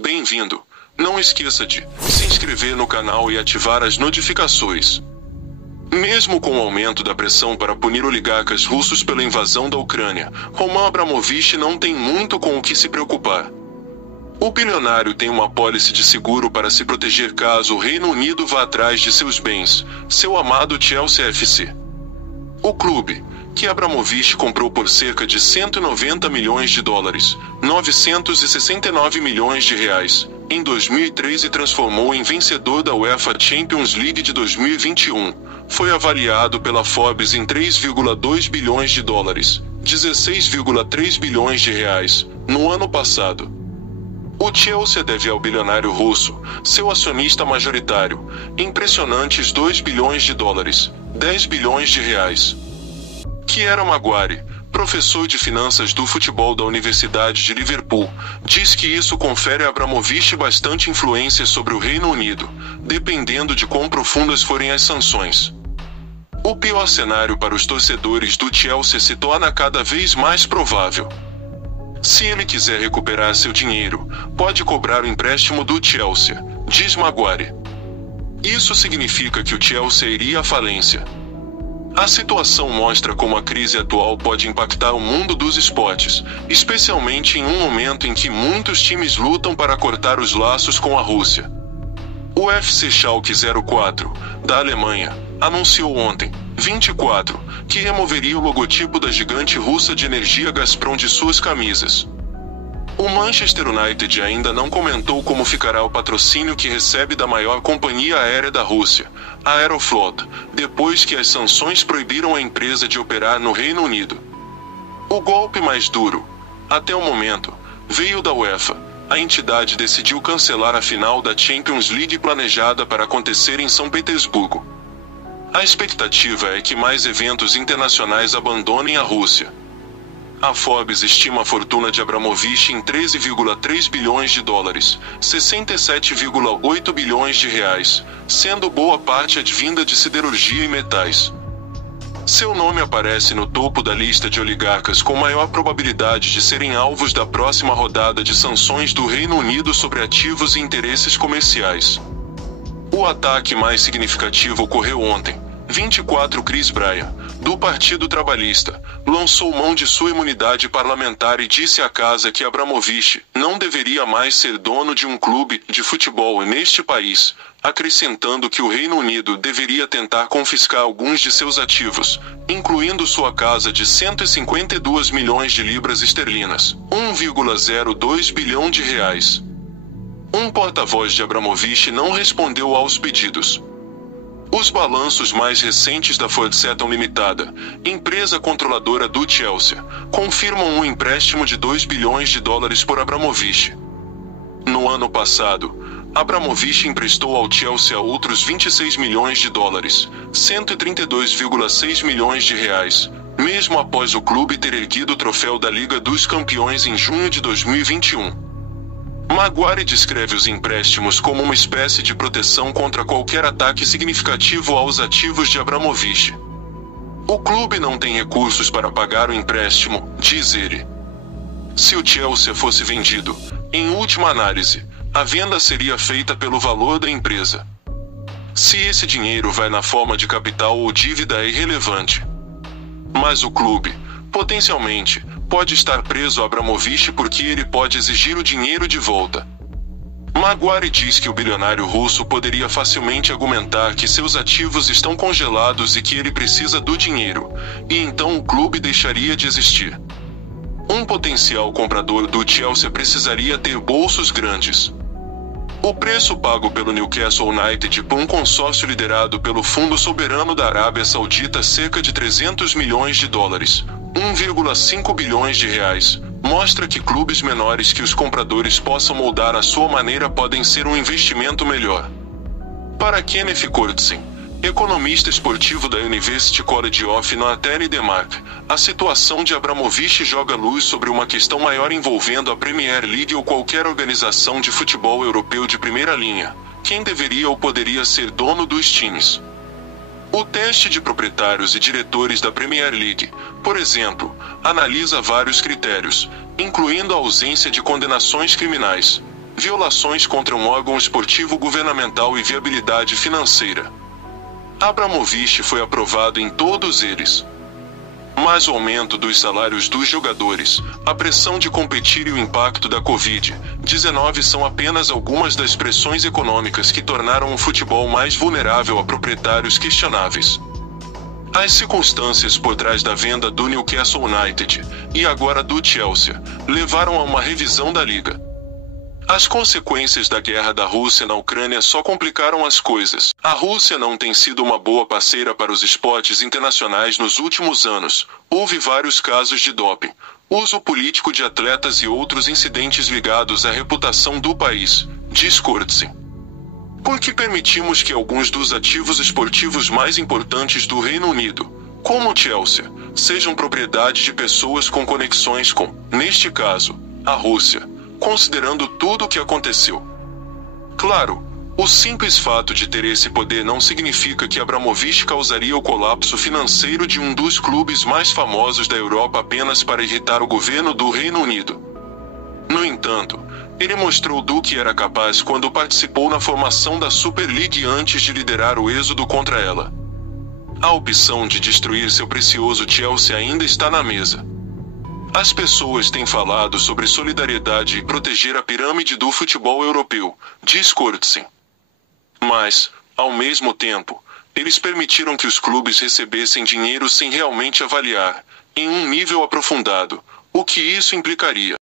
Bem-vindo! Não esqueça de se inscrever no canal e ativar as notificações. Mesmo com o aumento da pressão para punir oligarcas russos pela invasão da Ucrânia, Roman Abramovich não tem muito com o que se preocupar. O bilionário tem uma apólice de seguro para se proteger caso o Reino Unido vá atrás de seus bens, seu amado Chelsea FC. O clube, que Abramovich comprou por cerca de 190 milhões de dólares, 969 milhões de reais, em 2003 e transformou em vencedor da UEFA Champions League de 2021, foi avaliado pela Forbes em 3,2 bilhões de dólares, 16,3 bilhões de reais, no ano passado. O Chelsea deve ao bilionário russo, seu acionista majoritário, impressionantes 2 bilhões de dólares, 10 bilhões de reais. Kiera Maguire, professor de finanças do futebol da Universidade de Liverpool, diz que isso confere a Abramovich bastante influência sobre o Reino Unido, dependendo de quão profundas forem as sanções. O pior cenário para os torcedores do Chelsea se torna cada vez mais provável. Se ele quiser recuperar seu dinheiro, pode cobrar o empréstimo do Chelsea, diz Maguire. Isso significa que o Chelsea iria à falência. A situação mostra como a crise atual pode impactar o mundo dos esportes, especialmente em um momento em que muitos times lutam para cortar os laços com a Rússia. O FC Schalke 04, da Alemanha, anunciou ontem, 24, que removeria o logotipo da gigante russa de energia Gazprom de suas camisas. O Manchester United ainda não comentou como ficará o patrocínio que recebe da maior companhia aérea da Rússia, a Aeroflot, depois que as sanções proibiram a empresa de operar no Reino Unido. O golpe mais duro, até o momento, veio da UEFA. A entidade decidiu cancelar a final da Champions League planejada para acontecer em São Petersburgo. A expectativa é que mais eventos internacionais abandonem a Rússia. A Forbes estima a fortuna de Abramovich em 13,3 bilhões de dólares, 67,8 bilhões de reais, sendo boa parte advinda de siderurgia e metais. Seu nome aparece no topo da lista de oligarcas com maior probabilidade de serem alvos da próxima rodada de sanções do Reino Unido sobre ativos e interesses comerciais. O ataque mais significativo ocorreu ontem. 24 Chris Bryan, do Partido Trabalhista, lançou mão de sua imunidade parlamentar e disse à casa que Abramovich não deveria mais ser dono de um clube de futebol neste país, acrescentando que o Reino Unido deveria tentar confiscar alguns de seus ativos, incluindo sua casa de 152 milhões de libras esterlinas, 1,02 bilhão de reais. Um porta-voz de Abramovich não respondeu aos pedidos. Os balanços mais recentes da Fortsettão Limitada, empresa controladora do Chelsea, confirmam um empréstimo de 2 bilhões de dólares por Abramovich. No ano passado, Abramovich emprestou ao Chelsea outros 26 milhões de dólares, 132,6 milhões de reais, mesmo após o clube ter erguido o troféu da Liga dos Campeões em junho de 2021. Maguire descreve os empréstimos como uma espécie de proteção contra qualquer ataque significativo aos ativos de Abramovich. O clube não tem recursos para pagar o empréstimo, diz ele. Se o Chelsea fosse vendido, em última análise, a venda seria feita pelo valor da empresa. Se esse dinheiro vai na forma de capital ou dívida é irrelevante. Mas o clube, potencialmente, pode estar preso a Abramovich porque ele pode exigir o dinheiro de volta. Maguire diz que o bilionário russo poderia facilmente argumentar que seus ativos estão congelados e que ele precisa do dinheiro, e então o clube deixaria de existir. Um potencial comprador do Chelsea precisaria ter bolsos grandes. O preço pago pelo Newcastle United por um consórcio liderado pelo Fundo Soberano da Arábia Saudita, cerca de 300 milhões de dólares, 1,5 bilhões de reais, mostra que clubes menores que os compradores possam moldar à sua maneira podem ser um investimento melhor. Para Kenneth Courtsen, economista esportivo da University College of Notre Dame, a situação de Abramovich joga luz sobre uma questão maior envolvendo a Premier League ou qualquer organização de futebol europeu de primeira linha: quem deveria ou poderia ser dono dos times. O teste de proprietários e diretores da Premier League, por exemplo, analisa vários critérios, incluindo a ausência de condenações criminais, violações contra um órgão esportivo governamental e viabilidade financeira. Abramovich foi aprovado em todos eles. Mas o aumento dos salários dos jogadores, a pressão de competir e o impacto da Covid-19 são apenas algumas das pressões econômicas que tornaram o futebol mais vulnerável a proprietários questionáveis. As circunstâncias por trás da venda do Newcastle United, e agora do Chelsea, levaram a uma revisão da liga. As consequências da guerra da Rússia na Ucrânia só complicaram as coisas. A Rússia não tem sido uma boa parceira para os esportes internacionais nos últimos anos. Houve vários casos de doping, uso político de atletas e outros incidentes ligados à reputação do país, diz Kurtzin. Porque permitimos que alguns dos ativos esportivos mais importantes do Reino Unido, como o Chelsea, sejam propriedade de pessoas com conexões com, neste caso, a Rússia, considerando tudo o que aconteceu. Claro, o simples fato de ter esse poder não significa que Abramovich causaria o colapso financeiro de um dos clubes mais famosos da Europa apenas para irritar o governo do Reino Unido. No entanto, ele mostrou do que era capaz quando participou na formação da Super League antes de liderar o êxodo contra ela. A opção de destruir seu precioso Chelsea ainda está na mesa. As pessoas têm falado sobre solidariedade e proteger a pirâmide do futebol europeu, diz Kurtzin. Mas, ao mesmo tempo, eles permitiram que os clubes recebessem dinheiro sem realmente avaliar, em um nível aprofundado, o que isso implicaria.